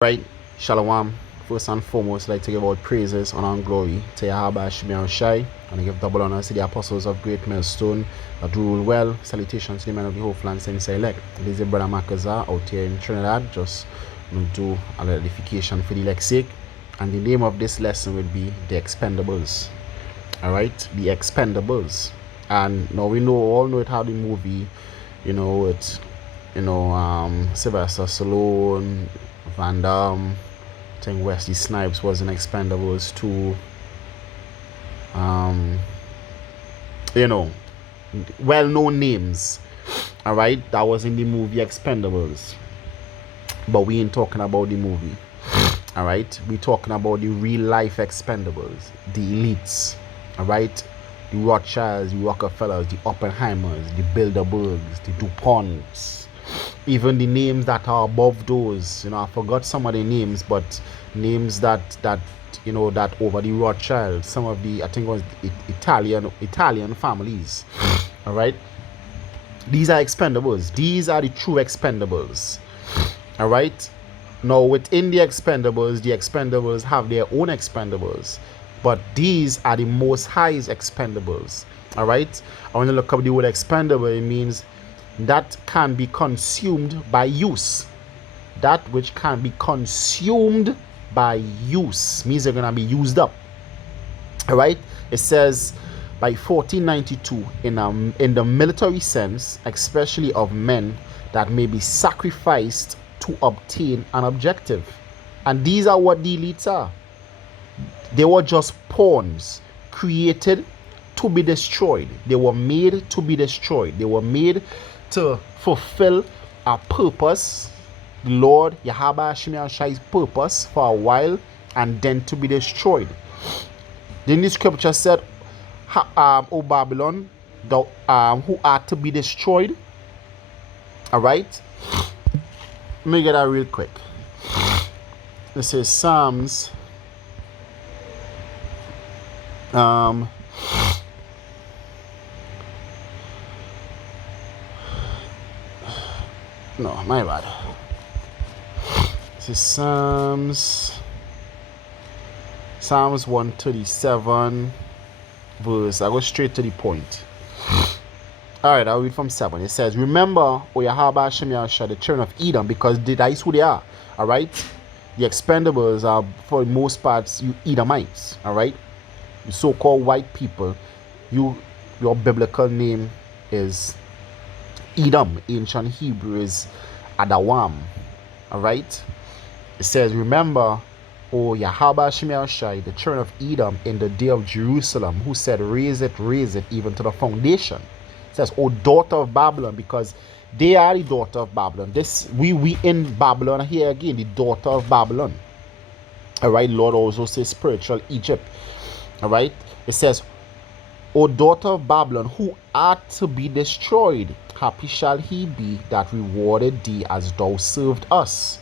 Right, Shalom. First and foremost, I'd like to give all praises, honor, and glory to Yahweh Shemi Shai, and I give double honor to the apostles of Great Millstone that rule well. Salutations to the men of the whole land, saints elect. This is your brother Makaza out here in Trinidad, just do a little edification for the elect's sake. And the name of this lesson will be The Expendables. Alright, The Expendables. And now we all know it how the movie, it's Sylvester Stallone, Van Damme, I think Wesley Snipes was in Expendables too. Well-known names. Alright, that was in the movie Expendables. But we ain't talking about the movie. Alright, we talking about the real life Expendables, the elites. Alright, the Rothschilds, the Rockefellers, the Oppenheimers, the Bilderbergs, the DuPonts. Even the names that are above those, I forgot some of the names, but names that over the Rothschild, some of the, I think it was Italian families. All right, these are Expendables. These are the true Expendables. All right, now within the Expendables have their own Expendables, but these are the Most High's Expendables. All right, I want to look up the word expendable. It means that can be consumed by use. That which can be consumed by use means they're going to be used up. All right, it says by 1492 in the military sense, especially of men that may be sacrificed to obtain an objective. And these are what the elites are. They were just pawns created to be destroyed. They were made to be destroyed. They were made to fulfill a purpose, the Lord Yahweh Shemi Shai's purpose for a while, and then to be destroyed. Then the scripture said, O Babylon, who are to be destroyed. Alright, let me get that real quick. This is Psalms no, my bad. This is Psalms 137 verse. I go straight to the point. Alright, I'll read from 7. It says, remember, O Yahweh Shemi Shai, the children of Edom, because that is who they are. Alright? The Expendables are, for the most parts, you Edomites. Alright? The so-called white people. Your biblical name is Edom. Ancient Hebrew is Adawam. Alright? It says, remember, O Yahweh Shemi Shai, the children of Edom, in the day of Jerusalem, who said, raise it, even to the foundation. It says, O daughter of Babylon, because they are the daughter of Babylon. We in Babylon here again, the daughter of Babylon. Alright, Lord also says spiritual Egypt. Alright, it says, O daughter of Babylon, who art to be destroyed, happy shall he be that rewarded thee as thou served us.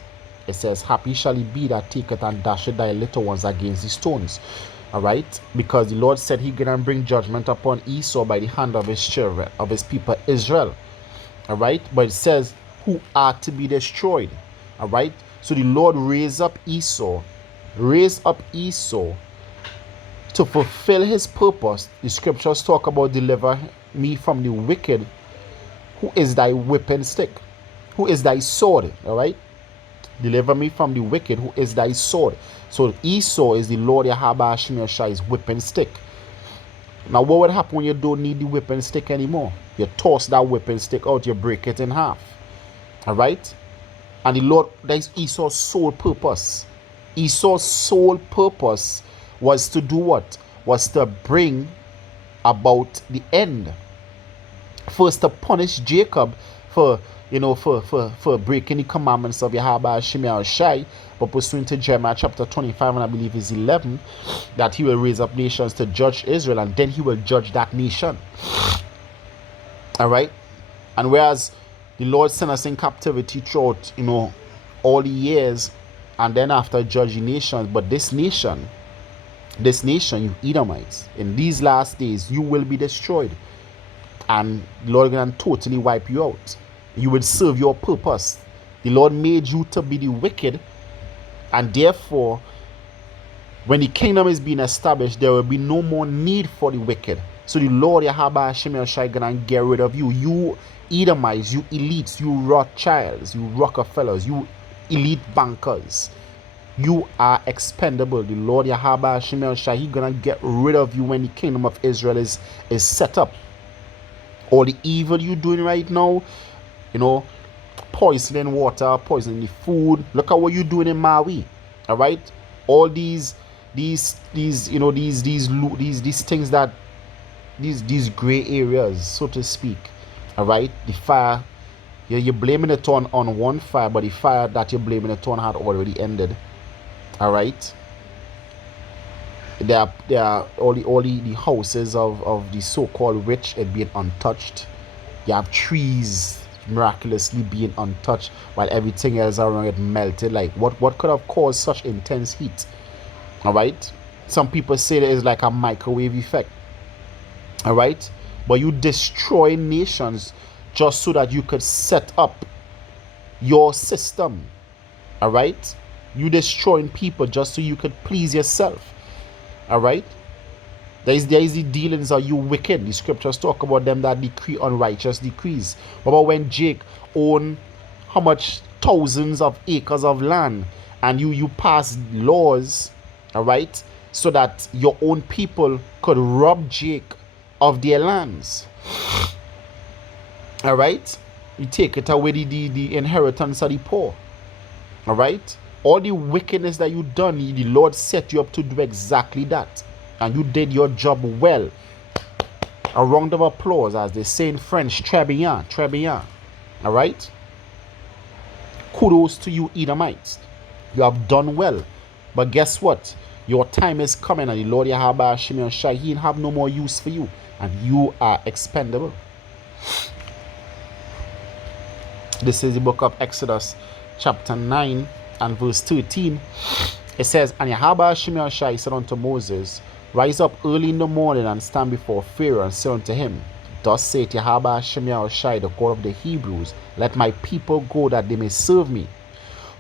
It says, happy shall he be that taketh and dasheth thy little ones against the stones. Alright, because the Lord said he gonna bring judgment upon Esau by the hand of his children, of his people Israel. Alright, but it says, who are to be destroyed. Alright, so the Lord raised up Esau to fulfill his purpose. The scriptures talk about deliver me from the wicked, who is thy whipping stick, who is thy sword. Alright, deliver me from the wicked, who is thy sword. So Esau is the Lord Yahweh Shemi Shai's whipping stick. Now what would happen when you don't need the whipping stick anymore? You toss that whipping stick out, you break it in half. Alright, and the Lord, that's Esau's sole purpose. Esau's sole purpose was to do what? Was to bring about the end. First, to punish Jacob for breaking the commandments of Yahweh Shemi Shai, but pursuant to Jeremiah chapter 25, and I believe is 11, that he will raise up nations to judge Israel, and then he will judge that nation. Alright? And whereas the Lord sent us in captivity throughout, all the years, and then after judging nations, but this nation, you Edomites, in these last days, you will be destroyed. And the Lord can totally wipe you out. You will serve your purpose. The Lord made you to be the wicked And therefore, when the kingdom is being established, there will be no more need for the wicked. So the Lord Yahweh Hashem Yahushua gonna get rid of you. You Edomites, you elites, you Rothschilds, you Rockefellers, you elite bankers. You are expendable. The Lord Yahweh Hashem Yahushua, He gonna get rid of you when the kingdom of Israel is set up. All the evil you doing right now, poisoning water, poisoning the food. Look at what you're doing in Maui. All right, all these things that these gray areas, so to speak. All right, the fire. You're blaming it on one fire, but the fire that you're blaming it on had already ended. All right. There are all the houses of the so-called rich it being untouched. You have trees miraculously being untouched while everything else around it melted. Like what could have caused such intense heat? All right. Some people say that it's like a microwave effect. All right. But you destroy nations just so that you could set up your system. All right. You destroying people just so you could please yourself. All right. There is the dealings of you wicked. The scriptures talk about them that decree unrighteous decrees. What about when Jake owned how much thousands of acres of land, and you pass laws, all right, so that your own people could rob Jake of their lands. All right. You take it away the inheritance of the poor. All right. All the wickedness that you done, the Lord set you up to do exactly that. And you did your job well. A round of applause, as they say in French. Très bien, très bien. All right? Kudos to you, Edomites. You have done well. But guess what? Your time is coming, and the Lord Yahweh Hashem Yahushua, He have no more use for you. And you are expendable. This is the book of Exodus, chapter 9. And verse 13, it says, And Yahweh Hashem Yahushua said unto Moses, Rise up early in the morning and stand before Pharaoh and say unto him, Thus saith Yahweh Hashem Yahushua, the God of the Hebrews, Let my people go that they may serve me.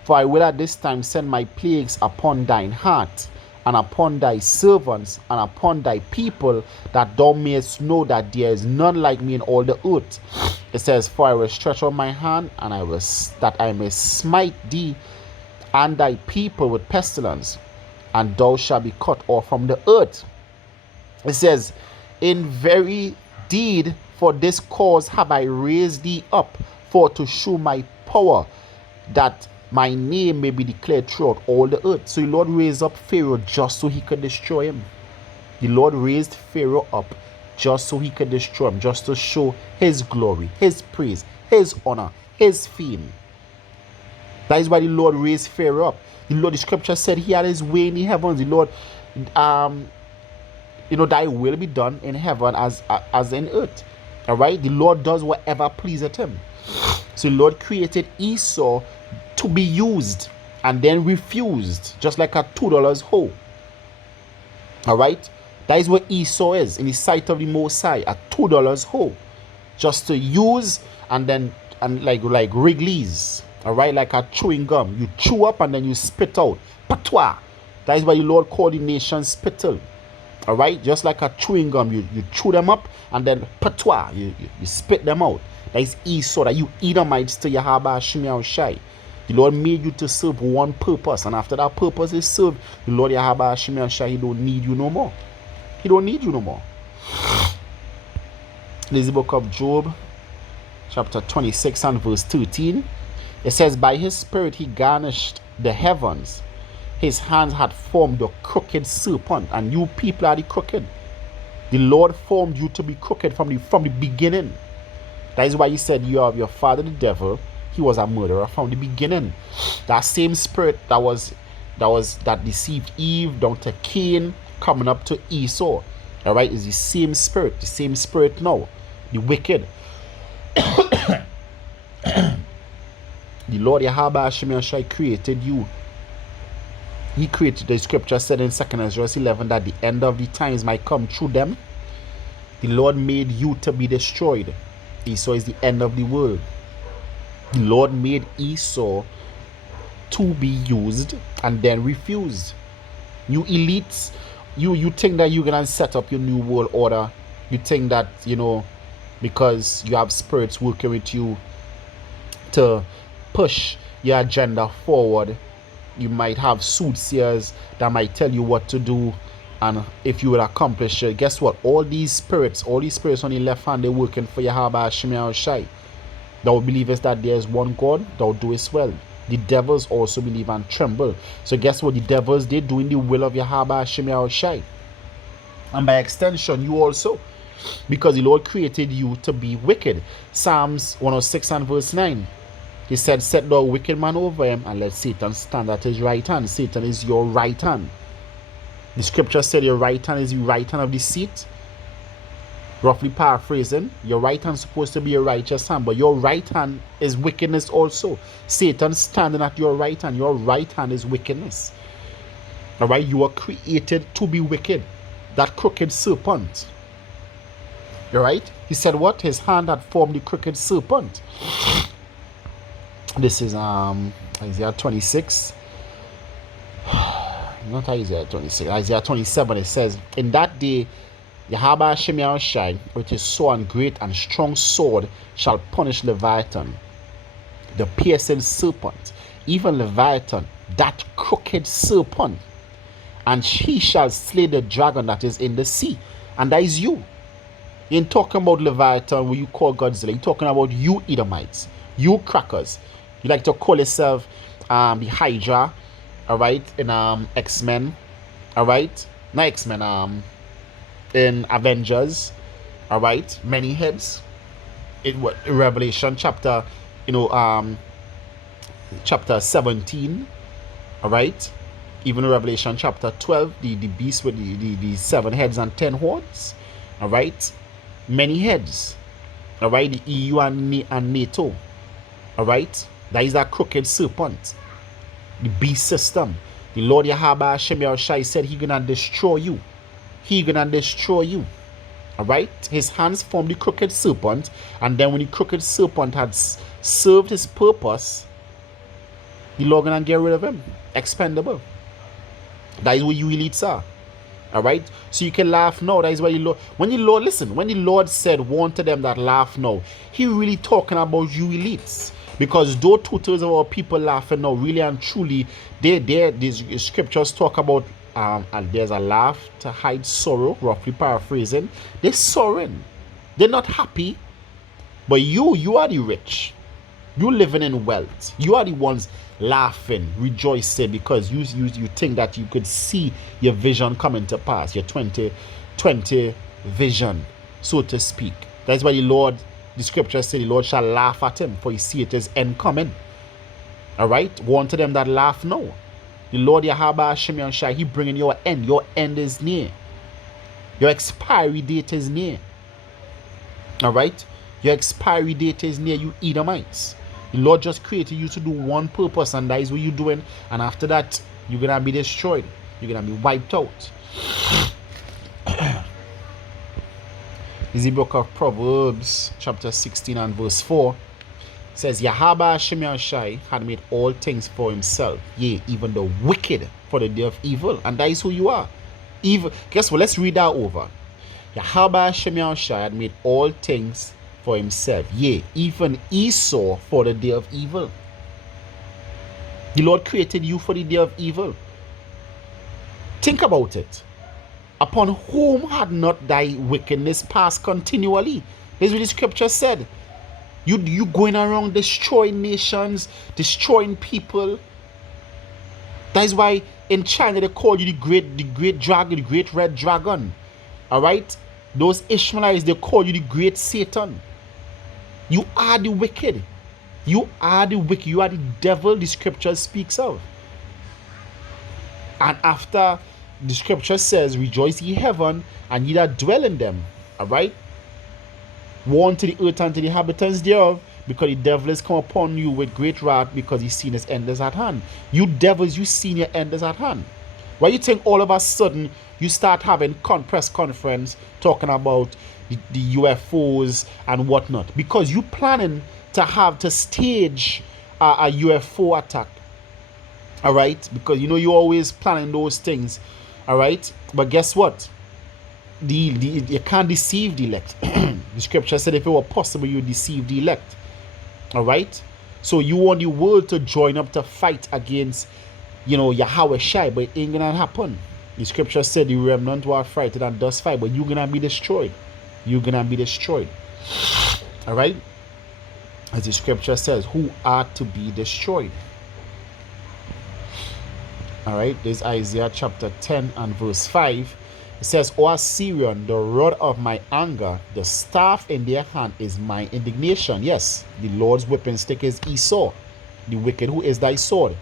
For I will at this time send my plagues upon thine heart, and upon thy servants, and upon thy people, that thou mayest know that there is none like me in all the earth. It says, For I will stretch out my hand, and that I may smite thee and thy people with pestilence, and thou shalt be cut off from the earth. It says, In very deed for this cause have I raised thee up, for to show my power, that my name may be declared throughout all the earth. So the Lord raised up Pharaoh just so he could destroy him. The Lord raised Pharaoh up just so he could destroy him, just to show his glory, his praise, his honor, his fame. That is why the Lord raised Pharaoh up. The scripture said he had his way in the heavens. The Lord, thy will be done in heaven as in earth. All right? The Lord does whatever pleaseth him. So the Lord created Esau to be used and then refused, just like a $2 hoe. All right? That is what Esau is in the sight of the Most High, a $2 hoe. Just to use and like Wrigley's. All right, like a chewing gum. You chew up and then you spit out. Patois. That is why the Lord called the nation spittle. All right, just like a chewing gum. You chew them up and then patois. You spit them out. That is Esau, that you Edomites to Yahweh Hashem Yahushua. The Lord made you to serve one purpose. And after that purpose is served, the Lord Yahweh Hashem Yahushua, He don't need you no more. He don't need you no more. This is the book of Job, chapter 26 and verse 13. It says, By His Spirit He garnished the heavens. His hands had formed the crooked serpent, and you people are the crooked. The Lord formed you to be crooked from the beginning. That is why He said you have your father the devil. He was a murderer from the beginning. That same spirit that deceived Eve down to Cain, coming up to Esau. All right, is the same spirit now. The wicked. The Lord Yahweh Hashem Yahushua created you. He created, the scripture said in 2 Ezra 11 that the end of the times might come through them. The Lord made you to be destroyed. Esau is the end of the world. The Lord made Esau to be used and then refused. You elites, you think that you're gonna set up your new world order. You think that, because you have spirits working with you to push your agenda forward. You might have soothsayers that might tell you what to do, and if you will accomplish it, guess what? All these spirits on the left hand, they're working for Yahweh Shemel Shai. Thou believest that there is one God, thou doest well. The devils also believe and tremble. So guess what? The devils, they're doing the will of Yahweh Shemel Shai. And by extension, you also, because the Lord created you to be wicked. Psalms 106 and verse 9. He said, set thou a wicked man over him, and let Satan stand at his right hand. Satan is your right hand. The scripture said your right hand is the right hand of deceit. Roughly paraphrasing, your right hand is supposed to be your righteous hand, but your right hand is wickedness also. Satan standing at your right hand. Your right hand is wickedness. All right, you are created to be wicked. That crooked serpent. All right, he said what? His hand had formed the crooked serpent. This is Isaiah 26. Not Isaiah 26. Isaiah 27. It says, in that day, Yahweh Shemel Shai, with his sword and great and strong sword, shall punish Leviathan, the piercing serpent, even Leviathan, that crooked serpent, and he shall slay the dragon that is in the sea. And that is you. You ain't talking about Leviathan, what you call Godzilla. You're talking about you Edomites, you crackers. You like to call yourself the Hydra, all right, in X-Men, all right, not X-Men, in Avengers, all right, many heads. In Revelation chapter, chapter 17, all right, even in Revelation chapter 12, the beast with the 7 heads and 10 horns, all right, many heads, all right, the EU and NATO, all right. That is that crooked serpent, the beast system. The Lord Yahweh Shemel Shai said he gonna destroy you. He gonna destroy you. Alright? His hands formed the crooked serpent, and then when the crooked serpent had served his purpose, the Lord gonna get rid of him. Expendable. That is what you elites are. Alright? So you can laugh now. That is why the Lord, when the Lord said, warn to them that laugh now, he really talking about you elites. Because though 2/3 of our people laughing now, really and truly, these scriptures talk about and there's a laugh to hide sorrow, roughly paraphrasing. They're sorrowing. They're not happy. But you are the rich. You living in wealth. You are the ones laughing, rejoicing, because you think that you could see your vision coming to pass, your 2020 vision, so to speak. That's why the scripture says the Lord shall laugh at him, for he see it is end coming. All right? Warn to them that laugh now. The Lord Yahweh Shemel Shai, he bringing your end. Your end is near. Your expiry date is near. All right? Your expiry date is near, you Edomites. The Lord just created you to do one purpose, and that is what you're doing. And after that, you're going to be destroyed. You're going to be wiped out. This is the book of Proverbs, chapter 16 and verse 4. It says, Yahweh Shemel Shai had made all things for himself, yea, even the wicked for the day of evil. And that is who you are. Evil. Guess what? Let's read that over. Yahweh Shemel Shai had made all things for himself, yea, even Esau for the day of evil. The Lord created you for the day of evil. Think about it. Upon whom had not thy wickedness passed continually? This is what the scripture said. You going around destroying nations, destroying people. That is why in China they call you the great dragon, the great red dragon. Alright? Those Ishmaelites, they call you the great Satan. You are the wicked. You are the wicked. You are the devil the scripture speaks of. And after the scripture says, rejoice ye heaven, and ye that dwell in them. Alright? Warn to the earth and to the inhabitants thereof, because the devil is come upon you with great wrath, because he's seen his end is at hand. You devils, you seen your end is at hand. Why you think all of a sudden you start having press conference talking about the UFOs and whatnot? Because you planning to stage a UFO attack. All right, because you know you're always planning those things. All right, but guess what? The you can't deceive the elect. The scripture said if it were possible, you deceive the elect. All right, so you want the world to join up to fight against, you know, Yahweh Shai, but it ain't gonna happen. The scripture said the remnant were frightened and does fight, but you're gonna be destroyed. You're gonna be destroyed. All right, as the scripture says, who are to be destroyed. All right, there's Isaiah chapter 10 and verse 5. It says, O Assyrian, the rod of my anger, the staff in their hand is my indignation. Yes, the Lord's whipping stick is Esau, the wicked who is thy sword.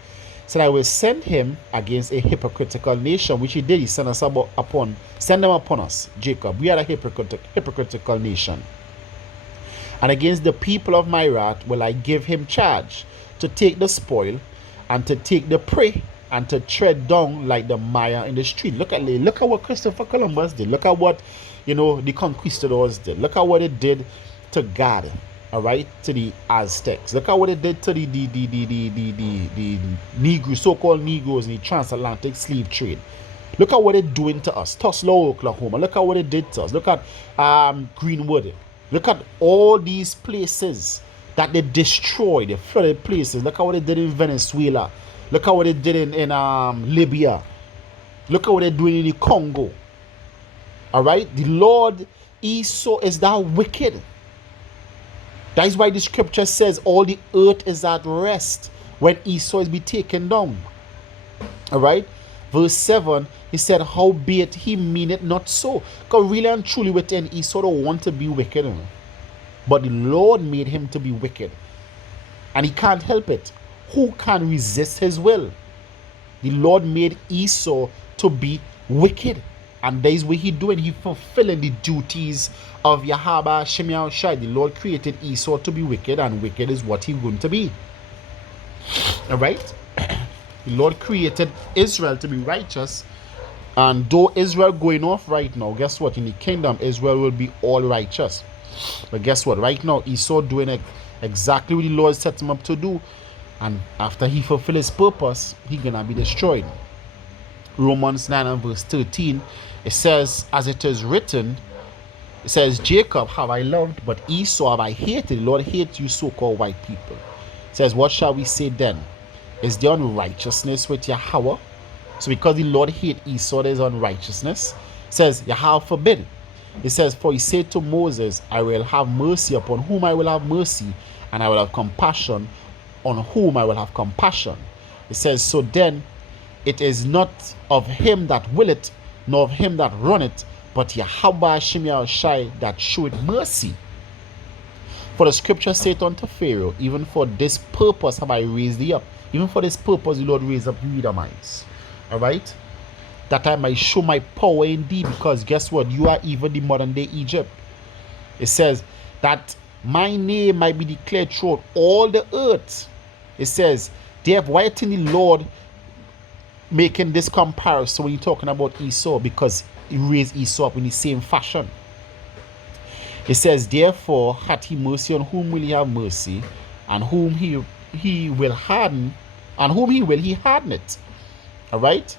Said, I will send him against a hypocritical nation, which he did. He sent them upon us, Jacob. We are a hypocritical nation. And against the people of my wrath will I give him charge to take the spoil and to take the prey and to tread down like the mire in the street. Look at what Christopher Columbus did. Look at what, you know, the conquistadors did. Look at what it did to God, all right, to the Aztecs. Look at what it did to the Negroes, so-called Negroes in the transatlantic slave trade. Look at what it's doing to us. Tulsa, Oklahoma. Look at what it did to us. Look at Greenwood. Look at all these places that they destroyed, the flooded places. Look at what they did in Venezuela. Look at what they did in Libya. Look at what they're doing in the Congo. All right? The Lord Esau is that wicked. That is why the scripture says all the earth is at rest when Esau is be taken down. All right? Verse 7, he said, howbeit he mean it not so. Because really and truly within Esau don't want to be wicked. But the Lord made him to be wicked. And he can't help it. Who can resist his will? The Lord made Esau to be wicked. And that is what he doing. He fulfilling the duties of Yahweh Shemiah Shai. The Lord created Esau to be wicked, and wicked is what he's going to be. All right? The Lord created Israel to be righteous. And though Israel going off right now, guess what? In the kingdom, Israel will be all righteous. But guess what? Right now, Esau doing exactly what the Lord set him up to do. And after he fulfill his purpose, he gonna be destroyed. Romans 9 and verse 13, it says, as it is written, it says, Jacob have I loved, but Esau have I hated. The Lord hates you so-called white people. It says, what shall we say then? Is there unrighteousness with Yahweh? So because the Lord hate Esau, there is unrighteousness. It says, Yahweh forbid. It says, for he said to Moses, I will have mercy upon whom I will have mercy, and I will have compassion on whom I will have compassion. It says, so then it is not of him that will it, nor of him that runneth, but Yahweh Shemiah Shai that showeth mercy. For the scripture saith unto Pharaoh, even for this purpose have I raised thee up. Even for this purpose the Lord raised up the Edomites. Alright? That I might show my power in thee, because guess what? You are even the modern day Egypt. It says that my name might be declared throughout all the earth. It says, why think the Lord making this comparison when you're talking about Esau? Because he raised Esau up in the same fashion. It says, therefore hath he mercy on whom will he have mercy, and whom he will harden, and whom he will he harden it. Alright?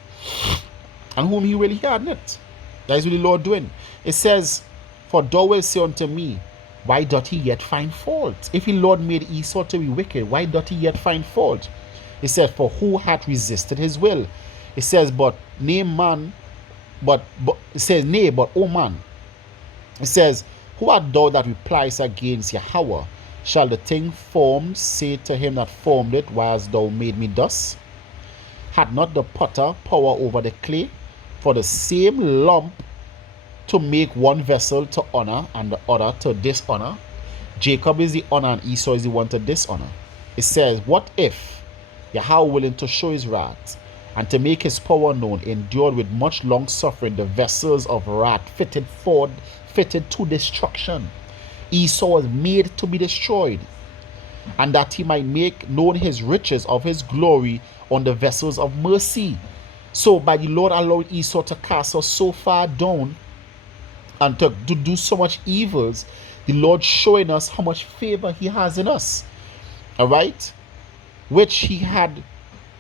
And whom he will he harden it. That is what the Lord doing. It says, for thou wilt say unto me, why doth he yet find fault? If the Lord made Esau to be wicked, why doth he yet find fault? It says, for who hath resisted his will? It says, but nay man, but it says, nay, but O man. It says, who art thou that replies against Yahweh? Shall the thing formed say to him that formed it, why hast thou made me thus? Had not the potter power over the clay, for the same lump to make one vessel to honor and the other to dishonor? Jacob is the honor and Esau is the one to dishonor. It says, what if Yahweh willing to show his wrath and to make his power known, endured with much long suffering the vessels of wrath fitted to destruction? Esau was made to be destroyed, and that he might make known his riches of his glory on the vessels of mercy. So by the Lord allowing Esau to cast us so far down and to do so much evils, the Lord showing us how much favor he has in us. All right? Which he had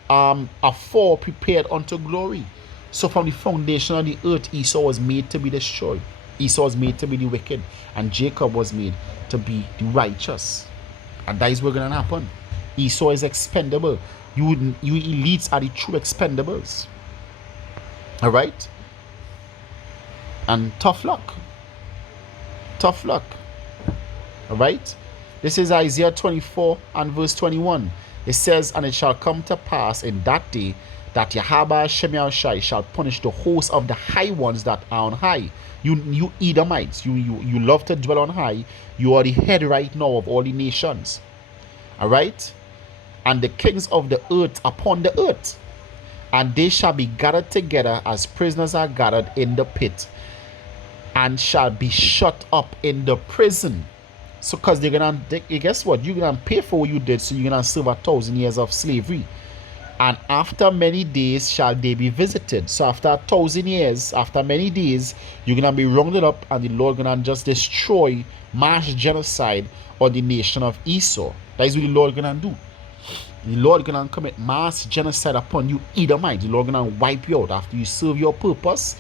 afore prepared unto glory. So from the foundation of the earth, Esau was made to be destroyed. Esau was made to be the wicked, and Jacob was made to be the righteous. And that is what's going to happen. Esau is expendable. You elites are the true expendables. All right? And tough luck. Tough luck. All right? This is Isaiah 24 and verse 21. It says, and it shall come to pass in that day that Yahweh Shai shall punish the host of the high ones that are on high. You Edomites, you love to dwell on high. You are the head right now of all the nations. All right? And the kings of the earth upon the earth. And they shall be gathered together as prisoners are gathered in the pit, and shall be shut up in the prison. So because guess what? You're gonna pay for what you did, so you're gonna serve 1,000 years of slavery. And after many days shall they be visited. So after 1,000 years, after many days, you're gonna be rounded up, and the Lord gonna just destroy mass genocide on the nation of Esau. That is what the Lord gonna do. The Lord gonna commit mass genocide upon you, Edomite. The Lord gonna wipe you out after you serve your purpose,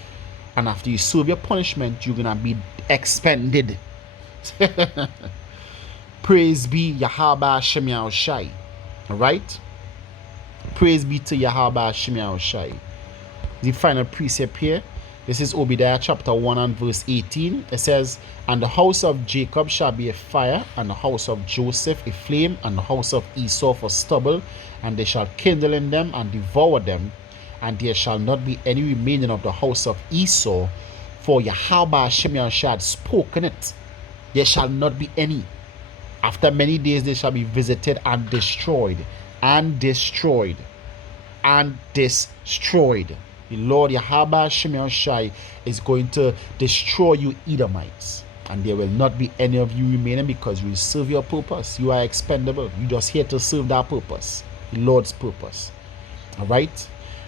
and after you serve your punishment, you're gonna be expended. Praise be Yahweh Shemiah Shai. Alright? Praise be to Yahweh Shemiah Shai. The final precept here. This is Obadiah chapter 1 and verse 18. It says, and the house of Jacob shall be a fire, and the house of Joseph a flame, and the house of Esau for stubble, and they shall kindle in them and devour them, and there shall not be any remaining of the house of Esau, for Yahweh Shemiah Shai had spoken it. There shall not be any. After many days they shall be visited and destroyed, and destroyed, and destroyed. The Lord Yahweh Shemiah Shai is going to destroy you Edomites, and there will not be any of you remaining, because you will serve your purpose. You are expendable. You just here to serve that purpose, the Lord's purpose. All right?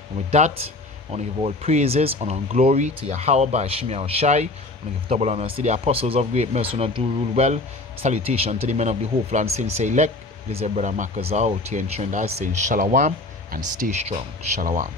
And with that, I want to give all praises, honor, and glory to Yahweh by Shemiah Shai. I want to give double honors to the apostles of great mercy who do rule well. Salutation to the men of the hopeful and sincere elect. This is your brother Marcus out here in Trinidad saying Shalom and stay strong. Shalom.